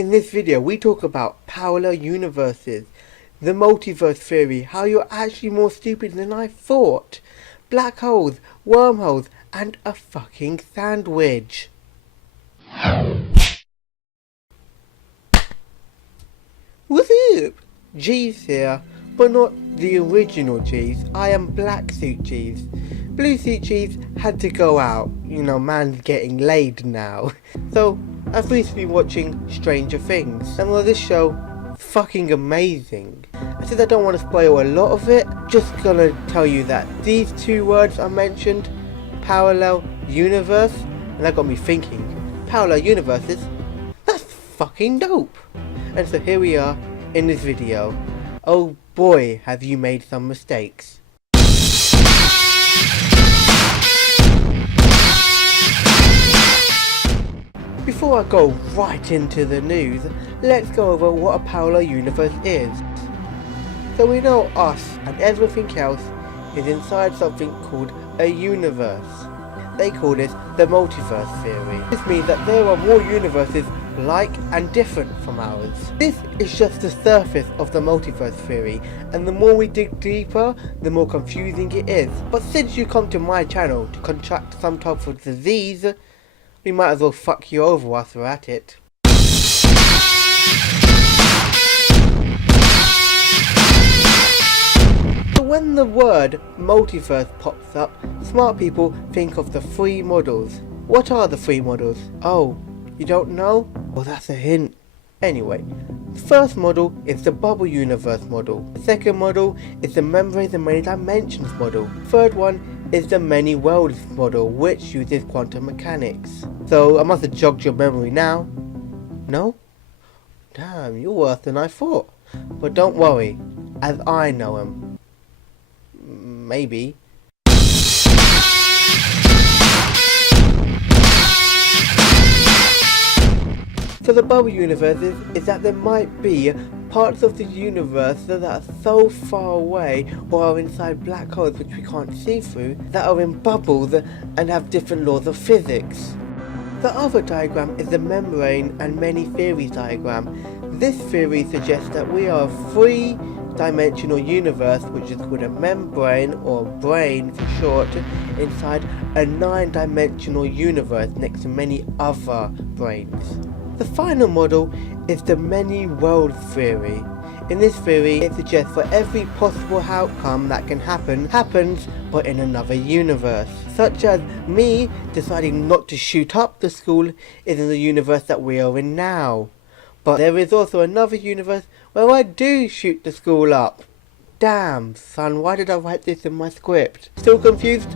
In this video we talk about parallel universes, the multiverse theory, how you're actually more stupid than I thought, black holes, wormholes, and a fucking sandwich. What's up? Jeeves here, but not the original Jeeves. I am Black Suit Jeeves. Blue Suit Jeeves had to go out. You know, man's getting laid now. So, I've recently been watching Stranger Things. And well, this show, fucking amazing. Since I don't want to spoil a lot of it, just gonna tell you that these two words I mentioned, parallel universe, and that got me thinking, parallel universes, that's fucking dope. And so here we are in this video. Oh boy, have you made some mistakes. Before I go right into the news, let's go over what a parallel universe is. So we know us and everything else is inside something called a universe. They call this the multiverse theory. This means that there are more universes like and different from ours. This is just the surface of the multiverse theory, and the more we dig deeper, the more confusing it is. But since you come to my channel to contract some type of disease, we might as well fuck you over whilst we're at it. So when the word multiverse pops up, smart people think of the three models. What are the three models? Oh, you don't know? Well, that's a hint. Anyway, the first model is the bubble universe model. The second model is the membranes and many dimensions model. The third one is the many worlds model, which uses quantum mechanics. So I must have jogged your memory now. No? Damn, you're worse than I thought. But don't worry, as I know him. Maybe. So the bubble universe is that there might be parts of the universe that are so far away or are inside black holes which we can't see through, that are in bubbles and have different laws of physics. The other diagram is the membrane and many theories diagram. This theory suggests that we are a three-dimensional universe, which is called a membrane or brain for short, inside a nine-dimensional universe next to many other brains. The final model is the many worlds theory. In this theory, it suggests for every possible outcome that can happen, happens but in another universe. Such as me deciding not to shoot up the school is in the universe that we are in now. But there is also another universe where I do shoot the school up. Damn, son, why did I write this in my script? Still confused?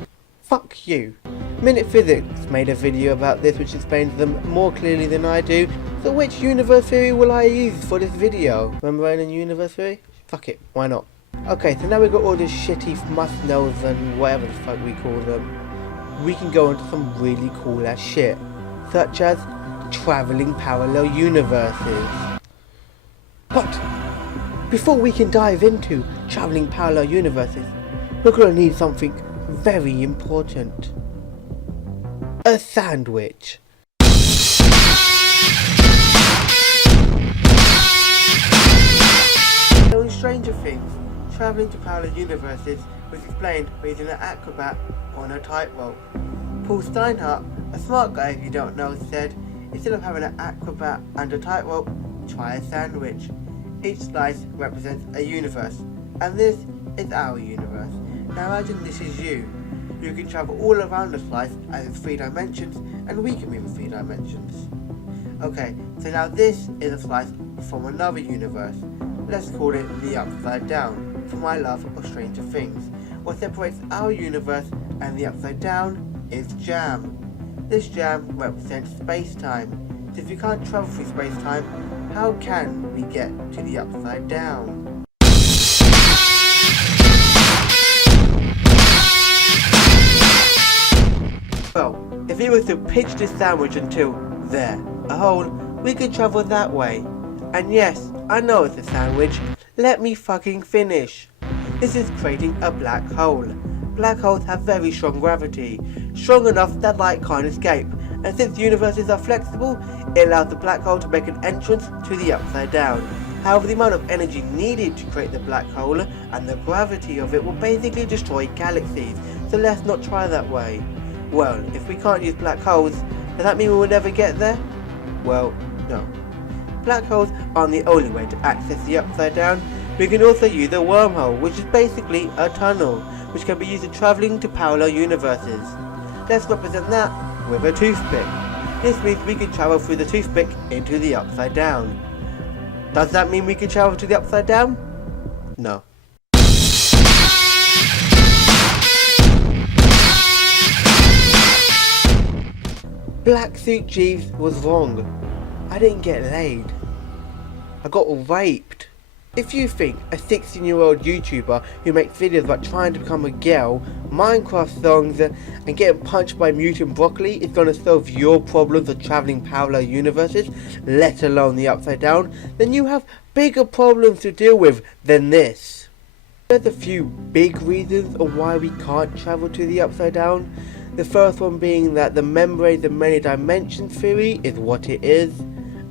Fuck you. Minute Physics made a video about this which explains them more clearly than I do. So which universe theory will I use for this video? Membrane and universe theory? Fuck it, why not? Okay, so now we've got all this shitty must-knows and whatever the fuck we call them. We can go into some really cool ass shit, such as travelling parallel universes. But before we can dive into travelling parallel universes, we're gonna need something very important. A sandwich. So in Stranger Things, travelling to parallel universes was explained by using an acrobat on a tightrope. Paul Steinhardt, a smart guy if you don't know, said, instead of having an acrobat and a tightrope, try a sandwich. Each slice represents a universe, and this is our universe. Now imagine this is you. You can travel all around the slice as it's 3 dimensions, and we can move in 3 dimensions. Okay, so now this is a slice from another universe. Let's call it the Upside Down, for my love of Stranger Things. What separates our universe and the Upside Down is jam. This jam represents space-time. So if you can't travel through space-time, how can we get to the Upside Down? Well, if he was to pitch this sandwich until there, a hole, we could travel that way. And yes, I know it's a sandwich. Let me fucking finish. This is creating a black hole. Black holes have very strong gravity, strong enough that light can't escape, and since universes are flexible, it allows the black hole to make an entrance to the upside down. However, the amount of energy needed to create the black hole and the gravity of it will basically destroy galaxies, so let's not try that way. Well, if we can't use black holes, does that mean we will never get there? Well, no. Black holes aren't the only way to access the upside down. We can also use a wormhole, which is basically a tunnel, which can be used in travelling to parallel universes. Let's represent that with a toothpick. This means we can travel through the toothpick into the upside down. Does that mean we can travel to the upside down? No. Black Suit Jeeves was wrong. I didn't get laid. I got raped. If you think a 16-year-old YouTuber who makes videos about trying to become a girl, Minecraft songs, and getting punched by mutant broccoli is going to solve your problems of travelling parallel universes, let alone the upside down, then you have bigger problems to deal with than this. There's a few big reasons of why we can't travel to the upside down. The first one being that the membranes of many dimensions theory is what it is.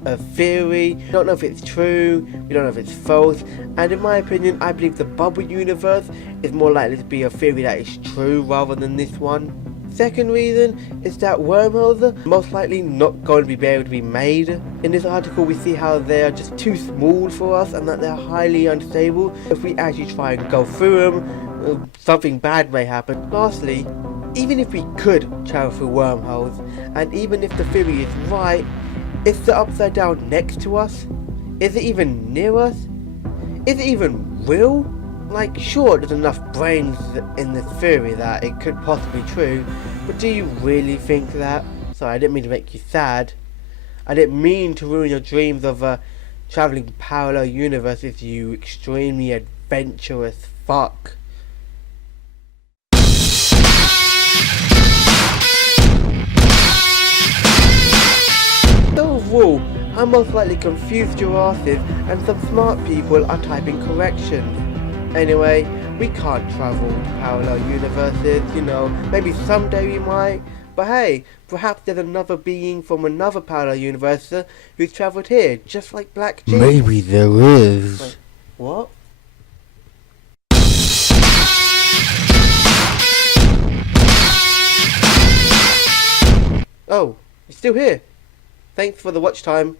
A theory. We don't know if it's true, we don't know if it's false, and in my opinion I believe the bubble universe is more likely to be a theory that is true rather than this one. Second reason is that wormholes are most likely not going to be able to be made. In this article we see how they are just too small for us and that they're highly unstable. If we actually try and go through them, something bad may happen. Lastly, even if we could travel through wormholes, and even if the theory is right, is the upside down next to us? Is it even near us? Is it even real? Like, sure, there's enough brains in this theory that it could possibly be true, but do you really think that? Sorry, I didn't mean to make you sad. I didn't mean to ruin your dreams of travelling parallel universes, you extremely adventurous fuck. Overall, I most likely confused your asses and some smart people are typing corrections. Anyway, we can't travel to parallel universes, you know, maybe someday we might, but hey, perhaps there's another being from another parallel universe who's travelled here, just like Black Jeeves. Maybe there is. Wait, what? Oh, you're still here. Thanks for the watch time.